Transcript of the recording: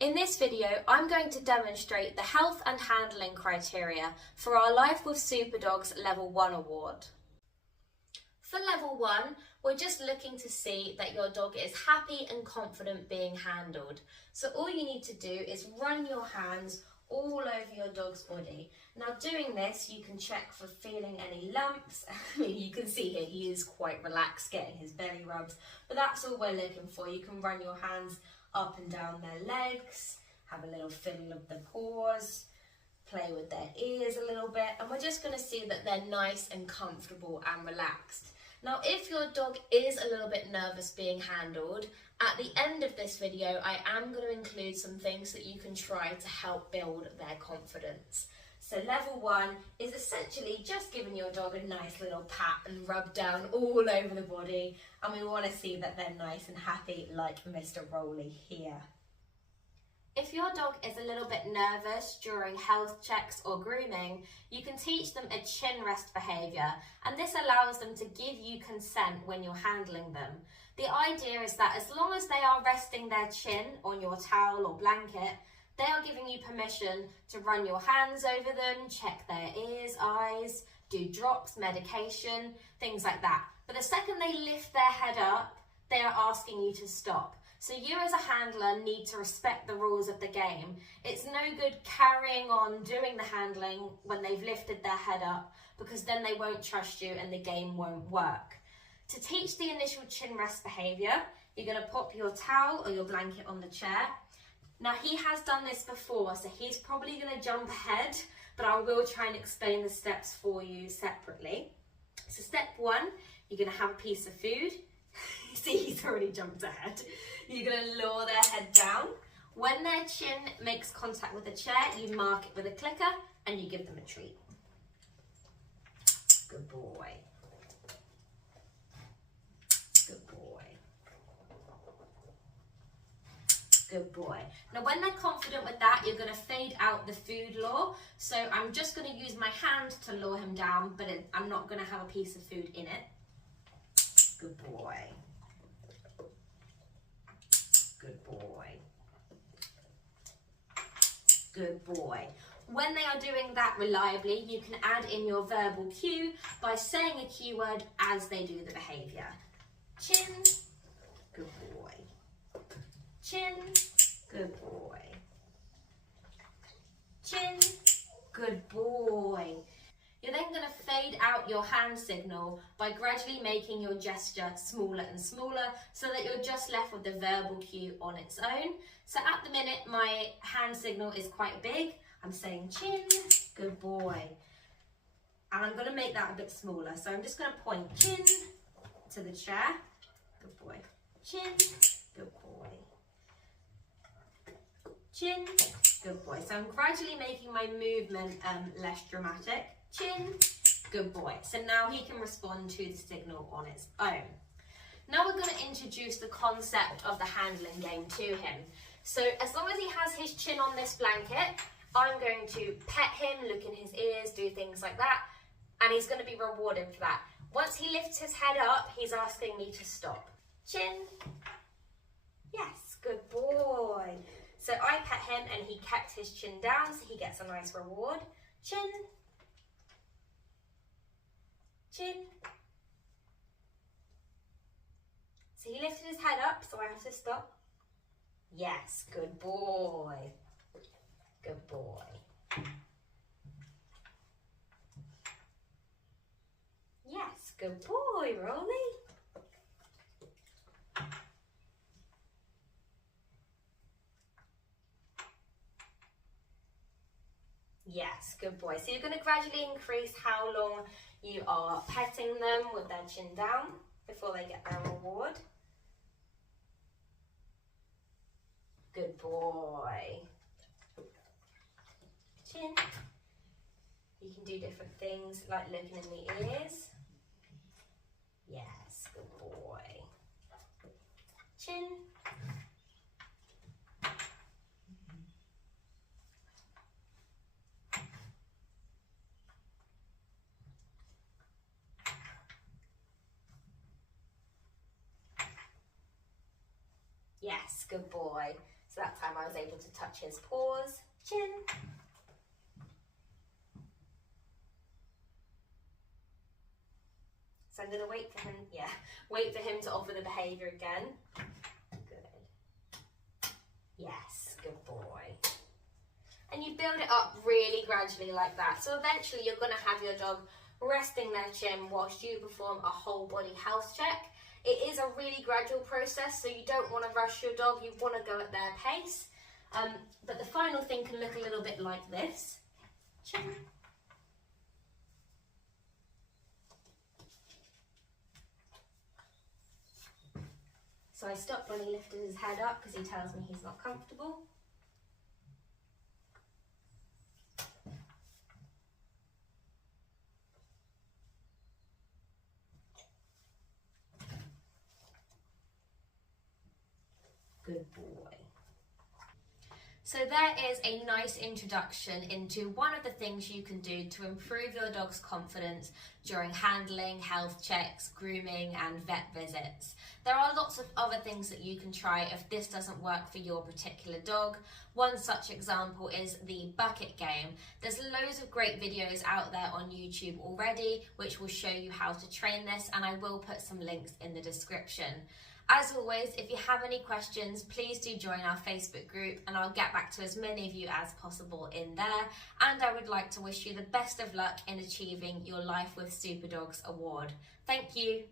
In this video, I'm going to demonstrate the health and handling criteria for our Life with Superdogs Level 1 award. For Level 1, we're just looking to see that your dog is happy and confident being handled. So all you need to do is run your hands all over your dog's body. Now doing this, you can check for feeling any lumps. I mean, you can see here he is quite relaxed getting his belly rubs, but that's all we're looking for. You can run your hands up and down their legs, have a little fiddle of the paws, play with their ears a little bit, and we're just going to see that they're nice and comfortable and relaxed. Now, if your dog is a little bit nervous being handled, at the end of this video, I am going to include some things that you can try to help build their confidence. So Level 1 is essentially just giving your dog a nice little pat and rub down all over the body, and we want to see that they're nice and happy like Mr. Rowley here. If your dog is a little bit nervous during health checks or grooming, you can teach them a chin rest behaviour, and this allows them to give you consent when you're handling them. The idea is that as long as they are resting their chin on your towel or blanket, they are giving you permission to run your hands over them, check their ears, eyes, do drops, medication, things like that. But the second they lift their head up, they are asking you to stop. So you as a handler need to respect the rules of the game. It's no good carrying on doing the handling when they've lifted their head up, because then they won't trust you and the game won't work. To teach the initial chin rest behaviour, you're going to pop your towel or your blanket on the chair. Now he has done this before, so he's probably going to jump ahead, but I will try and explain the steps for you separately. So step 1, you're going to have a piece of food. See, he's already jumped ahead. You're going to lower their head down. When their chin makes contact with the chair, you mark it with a clicker and you give them a treat. Good boy. Good boy. Good boy. Now when they're confident with that, you're going to fade out the food lure. So I'm just going to use my hand to lure him down, but I'm not going to have a piece of food in it. Good boy. Good boy. Good boy. When they are doing that reliably, you can add in your verbal cue by saying a cue word as they do the behaviour. Chin. Good boy. Chin. Good boy. Chin. Good boy. You're then going to fade out your hand signal by gradually making your gesture smaller and smaller so that you're just left with the verbal cue on its own. So at the minute, my hand signal is quite big. I'm saying chin, good boy. And I'm going to make that a bit smaller. So I'm just going to point chin to the chair. Good boy. Chin, good boy. Chin, good boy. So I'm gradually making my movement less dramatic. Chin, good boy. So now he can respond to the signal on its own. Now we're going to introduce the concept of the handling game to him. So as long as he has his chin on this blanket, I'm going to pet him, look in his ears, do things like that, and he's going to be rewarded for that. Once he lifts his head up, he's asking me to stop. Chin. Yes, good boy. So I pet him and he kept his chin down, so he gets a nice reward. Chin. Chin. So he lifted his head up, so I have to stop. Yes, good boy. Good boy. Yes, good boy, Rolly. Yes, good boy. So you're going to gradually increase how long you are petting them with their chin down before they get their reward. Good boy. Chin. You can do different things like looking in the ears. Yes, good boy. Chin. Yes, good boy. So that time I was able to touch his paws, chin. So I'm going to wait for him to offer the behaviour again. Good. Yes, good boy. And you build it up really gradually like that. So eventually you're going to have your dog resting their chin whilst you perform a whole body health check. It is a really gradual process, so you don't want to rush your dog, you want to go at their pace. But the final thing can look a little bit like this. Chin. So I stopped when he lifted his head up because he tells me he's not comfortable. Good boy. So there is a nice introduction into one of the things you can do to improve your dog's confidence during handling, health checks, grooming and vet visits. There are lots of other things that you can try if this doesn't work for your particular dog. One such example is the bucket game. There's loads of great videos out there on YouTube already which will show you how to train this, and I will put some links in the description. As always, if you have any questions, please do join our Facebook group and I'll get back to as many of you as possible in there. And I would like to wish you the best of luck in achieving your Life with Super Dogs award. Thank you.